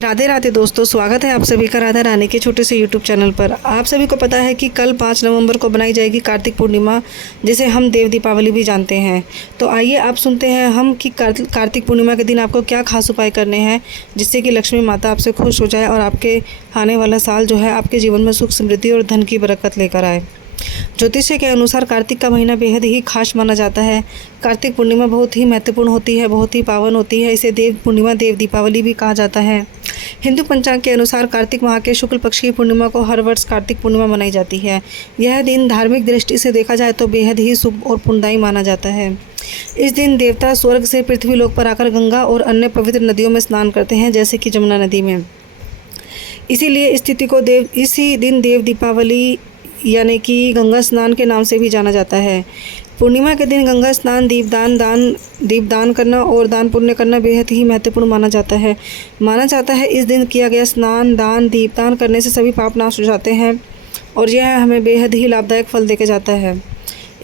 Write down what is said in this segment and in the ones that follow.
राधे राधे दोस्तों, स्वागत है आप सभी का राधा रानी के छोटे से यूट्यूब चैनल पर। आप सभी को पता है कि कल 5 नवंबर को बनाई जाएगी कार्तिक पूर्णिमा, जिसे हम देव दीपावली भी जानते हैं। तो आइए आप सुनते हैं हम कि कार्तिक पूर्णिमा के दिन आपको क्या खास उपाय करने हैं, जिससे कि लक्ष्मी माता आपसे खुश हो जाए और आपके आने वाला साल जो है आपके जीवन में सुख समृद्धि और धन की बरकत लेकर आए। ज्योतिष के अनुसार कार्तिक का महीना बेहद ही खास माना जाता है। कार्तिक पूर्णिमा बहुत ही महत्वपूर्ण होती है, बहुत ही पावन होती है। इसे देव पूर्णिमा, देव दीपावली भी कहा जाता है। हिंदू पंचांग के अनुसार कार्तिक माह के शुक्ल पक्ष की पूर्णिमा को हर वर्ष कार्तिक पूर्णिमा मनाई जाती है। यह दिन धार्मिक दृष्टि से देखा जाए तो बेहद ही शुभ और पुण्यदायी माना जाता है। इस दिन देवता स्वर्ग से पृथ्वी लोक पर आकर गंगा और अन्य पवित्र नदियों में स्नान करते हैं, जैसे कि जमुना नदी में। इसीलिए इस तिथि को इसी दिन देव दीपावली यानी कि गंगा स्नान के नाम से भी जाना जाता है। पूर्णिमा के दिन गंगा स्नान, दीपदान करना और दान पुण्य करना बेहद ही महत्वपूर्ण माना जाता है। माना जाता है इस दिन किया गया स्नान, दान, दीपदान करने से सभी पाप नाश हो जाते हैं और यह हमें बेहद ही लाभदायक फल देके जाता है।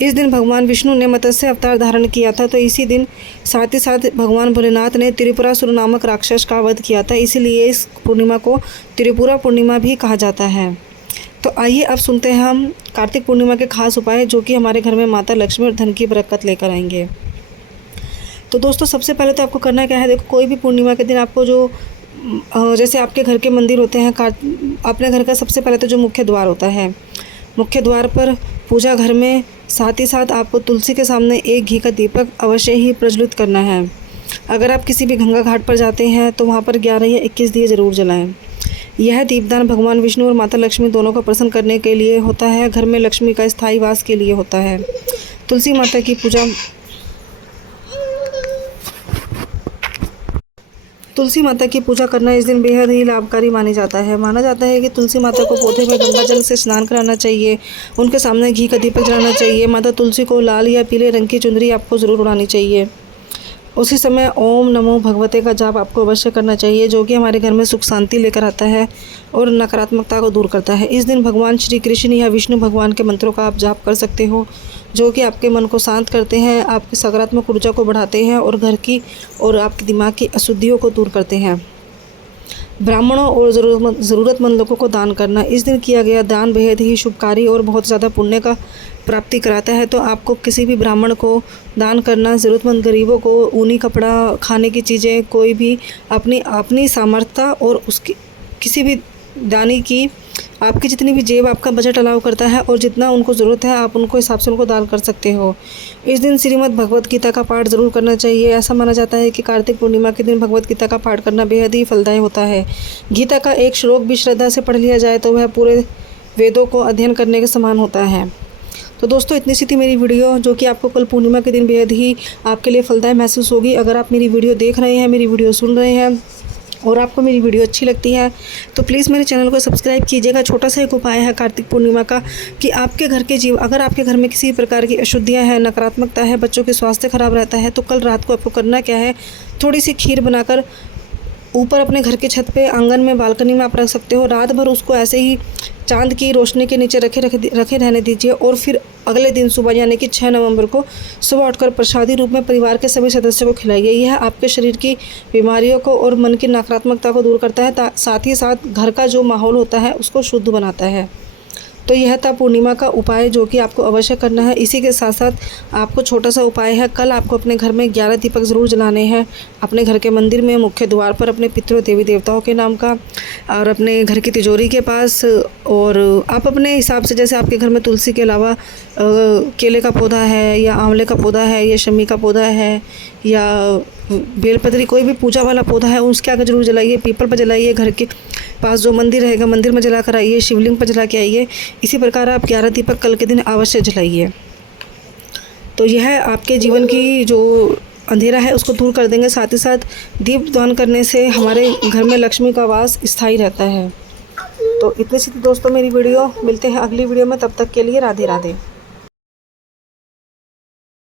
इस दिन भगवान विष्णु ने मत्स्य अवतार धारण किया था, तो इसी दिन साथ ही साथ भगवान भोलेनाथ ने त्रिपुरासुर नामक राक्षस का वध किया था। इसीलिए इस पूर्णिमा को त्रिपुरा पूर्णिमा भी कहा जाता है। तो आइए अब सुनते हैं हम कार्तिक पूर्णिमा के खास उपाय, जो कि हमारे घर में माता लक्ष्मी और धन की बरकत लेकर आएंगे। तो दोस्तों, सबसे पहले तो आपको करना क्या है, देखो, कोई भी पूर्णिमा के दिन आपको जो जैसे आपके घर के मंदिर होते हैं, अपने घर का सबसे पहले तो जो मुख्य द्वार होता है, मुख्य द्वार पर पूजा घर में, साथ ही साथ आपको तुलसी के सामने एक घी का दीपक अवश्य ही प्रज्वलित करना है। अगर आप किसी भी गंगा घाट पर जाते हैं तो वहाँ पर 11 या 21 दिए ज़रूर जलाएं। यह दीपदान भगवान विष्णु और माता लक्ष्मी दोनों को प्रसन्न करने के लिए होता है। घर में लक्ष्मी का स्थायी वास के लिए होता है। तुलसी माता की पूजा करना इस दिन बेहद ही लाभकारी मानी जाता है। माना जाता है कि तुलसी माता को पौधे में गंगा जल से स्नान कराना चाहिए, उनके सामने घी का दीपक जलाना चाहिए। माता तुलसी को लाल या पीले रंग की चुनरी आपको ज़रूर उड़ानी चाहिए। उसी समय ओम नमो भगवते का जाप आपको अवश्य करना चाहिए, जो कि हमारे घर में सुख शांति लेकर आता है और नकारात्मकता को दूर करता है। इस दिन भगवान श्री कृष्ण या विष्णु भगवान के मंत्रों का आप जाप कर सकते हो, जो कि आपके मन को शांत करते हैं, आपकी सकारात्मक ऊर्जा को बढ़ाते हैं और घर की और आपके दिमाग की अशुद्धियों को दूर करते हैं। ब्राह्मणों और ज़रूरतमंद लोगों को दान करना, इस दिन किया गया दान बेहद ही शुभकारी और बहुत ज़्यादा पुण्य का प्राप्ति कराता है। तो आपको किसी भी ब्राह्मण को दान करना, ज़रूरतमंद गरीबों को ऊनी कपड़ा, खाने की चीज़ें, कोई भी अपनी सामर्थ्यता और उसकी किसी भी दानी की, आपकी जितनी भी जेब आपका बजट अलाउ करता है और जितना उनको ज़रूरत है आप उनको हिसाब से उनको दान कर सकते हो। इस दिन श्रीमद् भगवत गीता का पाठ ज़रूर करना चाहिए। ऐसा माना जाता है कि कार्तिक पूर्णिमा के दिन भगवत गीता का पाठ करना बेहद ही फलदायी होता है। गीता का एक श्लोक भी श्रद्धा से पढ़ लिया जाए तो वह पूरे वेदों को अध्ययन करने के समान होता है। तो दोस्तों, इतनी सी थी मेरी वीडियो, जो कि आपको कल पूर्णिमा के दिन बेहद ही आपके लिए फलदायी महसूस होगी। अगर आप मेरी वीडियो देख रहे हैं, मेरी वीडियो सुन रहे हैं और आपको मेरी वीडियो अच्छी लगती है तो प्लीज़ मेरे चैनल को सब्सक्राइब कीजिएगा। छोटा सा एक उपाय है कार्तिक पूर्णिमा का कि आपके घर के अगर आपके घर में किसी प्रकार की अशुद्धियाँ हैं, नकारात्मकता है, बच्चों के स्वास्थ्य खराब रहता है, तो कल रात को आपको करना क्या है, थोड़ी सी खीर बनाकर ऊपर अपने घर के छत पे, आंगन में, बालकनी में आप रख सकते हो। रात भर उसको ऐसे ही चांद की रोशनी के नीचे रखे रहने दीजिए और फिर अगले दिन सुबह यानी कि 6 नवंबर को सुबह उठकर प्रसादी रूप में परिवार के सभी सदस्यों को खिलाइए। यह आपके शरीर की बीमारियों को और मन की नकारात्मकता को दूर करता है, साथ ही साथ घर का जो माहौल होता है उसको शुद्ध बनाता है। तो यह था पूर्णिमा का उपाय, जो कि आपको अवश्य करना है। इसी के साथ साथ आपको छोटा सा उपाय है, कल आपको अपने घर में 11 दीपक ज़रूर जलाने हैं। अपने घर के मंदिर में, मुख्य द्वार पर, अपने पितरों देवी देवताओं के नाम का, और अपने घर की तिजोरी के पास। और आप अपने हिसाब से, जैसे आपके घर में तुलसी के अलावा केले का पौधा है या आंवले का पौधा है या शमी का पौधा है या बेलपत्री, कोई भी पूजा वाला पौधा है, उसके आगे जरूर जलाइए। पीपल पर जलाइए, घर के पास जो मंदिर रहेगा मंदिर में जला कर आइए, शिवलिंग पर जला के आइए। इसी प्रकार आप 11 दीपक कल के दिन अवश्य जलाइए। तो यह आपके जीवन की जो अंधेरा है उसको दूर कर देंगे। साथ ही साथ दीप दान करने से हमारे घर में लक्ष्मी का वास स्थायी रहता है। तो इतनी सी थी दोस्तों मेरी वीडियो। मिलते हैं अगली वीडियो में, तब तक के लिए राधे राधे।